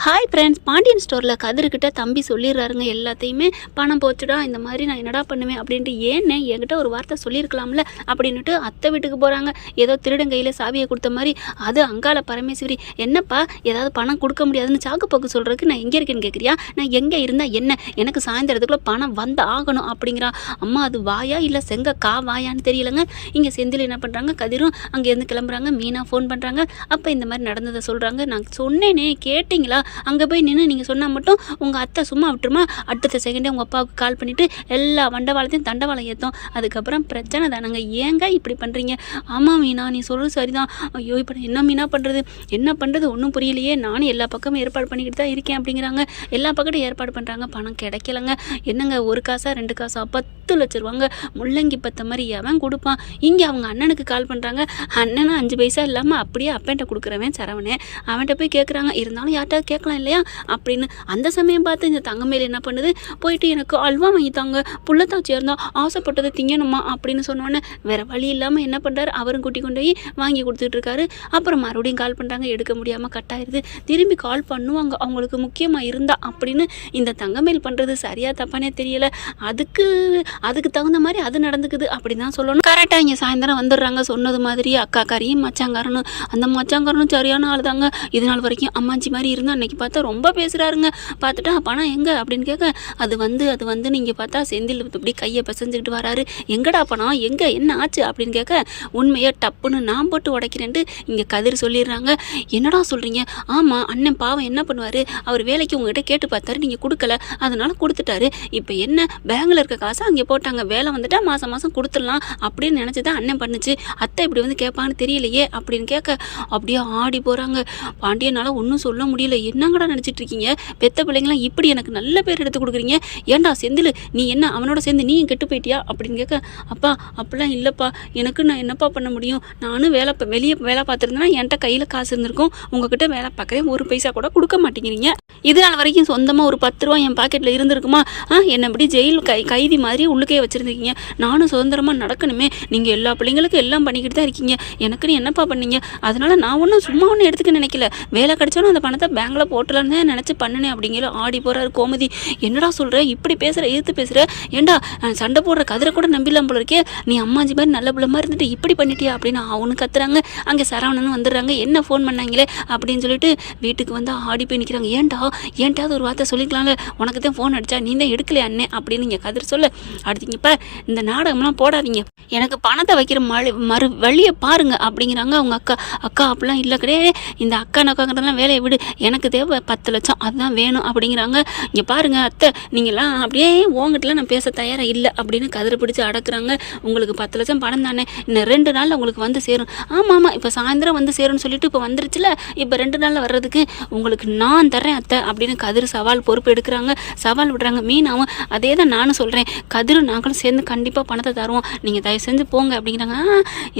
Hi friends, Pandian ஸ்டோரில் கதிர்கிட்ட தம்பி சொல்லிடுறாருங்க எல்லாத்தையுமே. பணம் போச்சுடா, இந்த மாதிரி நான் என்னடா பண்ணுவேன் அப்படின்ட்டு. ஏன்னு என்கிட்ட ஒரு வார்த்தை சொல்லியிருக்கலாம்ல அப்படின்ட்டு அத்தை வீட்டுக்கு போகிறாங்க. ஏதோ திருடன் கையில் சாவியை கொடுத்த மாதிரி. அது அங்காள பரமேஸ்வரி, என்னப்பா ஏதாவது பணம் கொடுக்க முடியாதுன்னு சாக்கு போக்கு சொல்கிறதுக்கு நான் எங்கே இருக்கேன்னு கேட்குறியா? நான் எங்கே இருந்தால் என்ன, எனக்கு சாயந்தரத்துக்குள்ளே பணம் வந்து ஆகணும் அப்படிங்கிறா. அம்மா அது வாயா இல்லை செங்க கா வாயான்னு தெரியலங்க. இங்கே செந்தில் என்ன பண்ணுறாங்க, கதிரும் அங்கேருந்து கிளம்புறாங்க. மீனா ஃபோன் பண்ணுறாங்க. அப்போ இந்த மாதிரி நடந்ததை சொல்கிறாங்க. நான் சொன்னேனே கேட்டிங்களா? அங்கே போய் நின்று நீங்கள் சொன்னால் மட்டும் உங்கள் அத்தை சும்மா விட்டுருமா? அடுத்த செகண்டே உங்கள் அப்பாவுக்கு கால் பண்ணிவிட்டு எல்லா வண்டவாளத்தையும் தண்டவாளம் ஏற்றும். அதுக்கப்புறம் பிரச்சனை தானங்க. ஏங்க இப்படி பண்ணுறீங்க? ஆமாம் மீனா, நீ சொல்கிறது சரிதான். ஐயோ இப்போ என்ன மீனா பண்ணுறது, என்ன பண்ணுறது ஒன்றும் புரியலையே. நானும் எல்லா பக்கமும் ஏற்பாடு பண்ணிக்கிட்டு தான் இருக்கேன் அப்படிங்கிறாங்க. எல்லா பக்கமும் ஏற்பாடு பண்ணுறாங்க. பணம் கிடைக்கலங்க. என்னங்க, ஒரு காசா 2 காசா 10 லட்ச ரூபாங்க. முள்ளங்கி பத்த மாதிரி எவன் கொடுப்பான்? இங்கே அவங்க அண்ணனுக்கு கால் பண்ணுறாங்க. அண்ணனும் 5 பைசா இல்லாமல் அப்படியே அப்பன்ட்ட கொடுக்குறவன் சரவணே. அவன்கிட்ட போய் கேட்குறாங்க. இருந்தாலும் யார்கிட்ட கேட்கலாம் இல்லையா அப்படின்னு. அந்த சமயம் பார்த்து இந்த தங்கமேல் என்ன பண்ணுது, போயிட்டு எனக்கு அல்வா வாங்கித்தாங்க, புள்ளத்தாச்சி இருந்தால் ஆசைப்பட்டதை திங்கணுமா அப்படின்னு சொன்னோன்னே வேறு வழி இல்லாமல் என்ன பண்ணுறாரு, அவரும் கூட்டி கொண்டு போய் வாங்கி கொடுத்துட்டு இருக்காரு. அப்புறம் மறுபடியும் கால் பண்ணுறாங்க. எடுக்க முடியாமல் கட் ஆயிடுது. திரும்பி கால் பண்ணுவாங்க அவங்களுக்கு முக்கியமாக இருந்தா அப்படின்னு. இந்த தங்கமேல் பண்ணுறது சரியா தப்பானே தெரியல. அதுக்கு தகுந்த மாதிரி அது நடந்துக்குது அப்படின்னு தான் சொல்லணும். கரெக்டாக இங்கே சாயந்தரம் வந்துடுறாங்க. சொன்னது மாதிரி அக்காக்காரியும் மச்சாங்காரனும். அந்த மச்சாங்காரனும் சரியான ஆள் தாங்க. இது நாள் வரைக்கும் அம்மாச்சி மாதிரி இருந்தால் அன்னைக்கு பார்த்தா ரொம்ப பேசுகிறாருங்க. பார்த்துட்டா பணம் எங்கே அப்படின்னு கேட்க, அது வந்து நீங்கள் பார்த்தா செந்தில் இப்படி கையை பிசைஞ்சுக்கிட்டு வராரு. எங்கடா பணம், எங்கே, என்ன ஆச்சு அப்படின்னு கேட்க, உண்மையை டப்புன்னு நான் போட்டு உடைக்கிறேன்ட்டு இங்கே கதிர் சொல்லிடுறாங்க. என்னடா சொல்கிறீங்க? ஆமாம், அண்ணன் பாவம் என்ன பண்ணுவார், அவர் வேலைக்கு உங்ககிட்ட கேட்டு பார்த்தாரு, நீங்கள் கொடுக்கல, அதனால கொடுத்துட்டாரு. இப்போ என்ன, பேங்கில் இருக்க காசை அங்கே போட்டாங்க, வேலை வந்துட்டா மாதம் மாதம் கொடுத்துடலாம் அப்படின்னு நினச்சி தான் அண்ணன் பண்ணுச்சு. அத்தை இப்படி வந்து கேட்பான்னு தெரியலையே அப்படின்னு கேட்க அப்படியே ஆடி போகிறாங்க. பாண்டியனால் ஒன்றும் சொல்ல முடியல. என்னங்கடா நினச்சிட்டு இருக்கீங்க? பெத்த பிள்ளைங்களாம் இப்படி எனக்கு நல்ல பேர் எடுத்து கொடுக்குறீங்க. ஏன்டா செந்தில், நீ என்ன அவனோட சேர்ந்து நீயும் கெட்டு போயிட்டியா அப்படின்னு கேட்க, அப்பா அப்படிலாம் இல்லைப்பா, எனக்கு நான் என்னப்பா பண்ண முடியும்? நானும் வெளியே வேலை பார்த்துருந்தேன்னா என்கிட்ட கையில் காசு இருந்திருக்கும். உங்ககிட்ட வேலை பார்க்குறேன், 1 பைசா கூட கொடுக்க மாட்டேங்கிறீங்க. இது நாள் வரைக்கும் சொந்தமாக ஒரு 10 ரூபா என் பாக்கெட்டில் இருந்திருக்குமா? என்னை இப்படி ஜெயில் கைதி மாதிரி உள்ளுக்கே வச்சுருந்துருக்கீங்க. நானும் சுதந்திரமாக நடக்கணுமே. நீங்கள் எல்லா பிள்ளைங்களுக்கும் எல்லாம் பண்ணிக்கிட்டு தான் இருக்கீங்க. எனக்குன்னு என்னப்பா பண்ணீங்க? அதனால் நான் ஒன்றும் சும்மா ஒன்றும் எடுத்துக்க நினைக்கல. வேலை கிடைச்சாலும் அந்த பணத்தை பேங்கில் போட்டலான்னு தான் நினச்சி பண்ணினேன் அப்படிங்கிற ஆடி போகிறாரு. கோமதி, என்னடா சொல்கிற, இப்படி பேசுகிற, எதிர்த்து பேசுகிற? ஏண்டா சண்டை போடுற கதிரை கூட நம்பிடலாம் போல இருக்கே. நீ அம்மாஞ்சி மாதிரி நல்ல பிள்ளை மாதிரி இருந்துட்டு இப்படி பண்ணிட்டியா அப்படின்னு அவனு கத்துறாங்க. அங்கே சரவணனும் வந்துடுறாங்க. என்ன ஃபோன் பண்ணாங்களே அப்படின்னு சொல்லிட்டு வீட்டுக்கு வந்து ஆடி போய் நிற்கிறாங்க. ஏன்டாவது ஒரு வார்த்தை சொல்லிக்கலாம்ல, உனக்கு தான் ஃபோன் அடிச்சா நீ தான் எடுக்கலையா அண்ணே அப்படின்னு இங்கே கதிர் சொல்ல, அடுத்தீங்கப்பா இந்த நாடகம்லாம் போடாதீங்க, எனக்கு பணத்தை வைக்கிற மறு வழியை பாருங்க அப்படிங்கிறாங்க அவங்க அக்கா அப்படிலாம் இல்லை கிடையாது, இந்த அக்காங்கிறதெல்லாம் வேலையை விடு, எனக்கு தேவை 10 லட்சம், அதுதான் வேணும் அப்படிங்கிறாங்க. இங்கே பாருங்க அத்தை, நீங்களாம் அப்படியே உங்ககிட்டலாம் நான் பேச தயாராக இல்லை அப்படின்னு கதிரை பிடிச்சி அடக்குறாங்க. உங்களுக்கு 10 லட்சம் பணம் தானே, இன்னும் 2 நாளில் உங்களுக்கு வந்து சேரும். ஆமாம், இப்போ சாயந்தரம் வந்து சேரும்னு சொல்லிட்டு இப்போ வந்துருச்சுல, இப்போ 2 நாளில் வர்றதுக்கு உங்களுக்கு நான் தர்றேன் அத்தை அப்படின்னு கதிர் பொறுப்பு எடுக்கிறாங்க. சவால் விடுறாங்க. மீனாவும் அதே தான் நானும் சொல்கிறேன், கதிரும் நாங்களும் சேர்ந்து கண்டிப்பாக பணத்தை தருவோம், நீங்கள் தயவு செஞ்சு போங்க அப்படிங்கிறாங்க.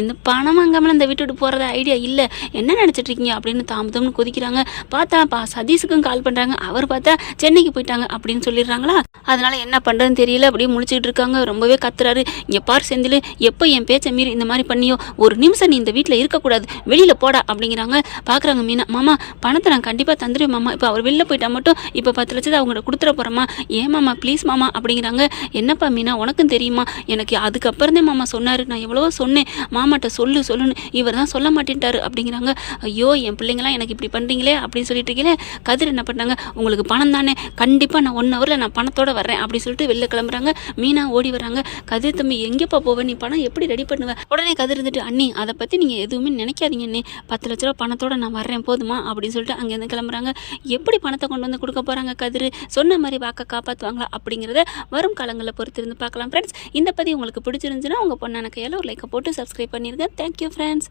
இந்த பணம் வாங்காமல் இந்த வீட்டு போகிறத ஐடியா இல்லை, என்ன நினச்சிட்டு இருக்கீங்க அப்படின்னு தாமதம்னு கொதிக்கிறாங்க. பார்த்தா சதீஷுக்கும் கால் பண்ணுறாங்க. அவர் பார்த்தா சென்னைக்கு போயிட்டாங்க அப்படின்னு சொல்லிடுறாங்களா. அதனால என்ன பண்ணுறதுன்னு தெரியல, அப்படியே முழிச்சிட்டு இருக்காங்க. ரொம்பவே கத்துறாரு. இங்கே பார் செந்தில், எப்போ என் பேச்சை மீறி இந்த மாதிரி பண்ணியோ, ஒரு நிமிஷம் நீ இந்த வீட்டில் இருக்கக்கூடாது, வெளியில் போடா அப்படிங்கிறாங்க. பார்க்குறாங்க மீனா. மாமா பணத்தை நான் கண்டிப்பாக தந்துடுவேன் மாமா, இப்போ அவர் வெளில போயிட்டா மட்டும் இப்போ 10 லட்சத்தை அவங்கள்ட்ட கொடுத்துட போகிறோமா, ஏன் மாமா ப்ளீஸ் மாமா அப்படிங்கிறாங்க. என்னப்பா மீனா, உனக்கும் தெரியுமா, எனக்கு அதுக்கப்புறம் தான் மாமா சொன்னார், நான் எவ்வளவோ சொன்னேன் மாமாட்ட சொல்லுன்னு, இவர் தான் சொல்ல மாட்டேன்ட்டாரு அப்படிங்கிறாங்க. ஐயோ என் பிள்ளைங்களாம் எனக்கு இப்படி பண்ணுறீங்களே அப்படின்னு சொல்லிட்டு இருக்கீங்களே. கதிர் என்ன பண்ணாங்க, உங்களுக்கு பணம் தானே, கண்டிப்பாக நான் 1 ஹவரில் நான் பணத்தோட வர்றேன் அப்படின்னு சொல்லிட்டு வெளில கிளம்புறாங்க. மீனா ஓடி வராங்க. கதிர் தம்பி எங்கேப்பா போவேன், நீ பணம் எப்படி ரெடி பண்ணுவேன்? உடனே கதிர் இருந்துட்டு, அண்ணி அதை பற்றி நீங்கள் எதுவுமே நினைக்காதீங்க அண்ணே, 10 லட்ச ரூபா பணத்தோட நான் வர்றேன் போதுமா அப்படின்னு சொல்லிட்டு அங்கேருந்து கிளம்புறாங்க. எப்படி பணத்தை கொண்டு வந்து கொடுக்க போகிறாங்க கதிர், சொன்ன மாதிரி வாக்க காப்பாற்றுவாங்களா அப்படிங்கிறத வரும் காலங்களில் பொறுத்து இருந்து பார்க்கலாம். ஃப்ரெண்ட்ஸ், இந்த பதிவு உங்களுக்கு பிடிச்சிருந்துச்சுன்னா உங்கள் பொண்ணான கையால் ஒரு லைக்கை போட்டு சப்ஸ்கிரைப் பண்ணிடுங்க. Thank you friends.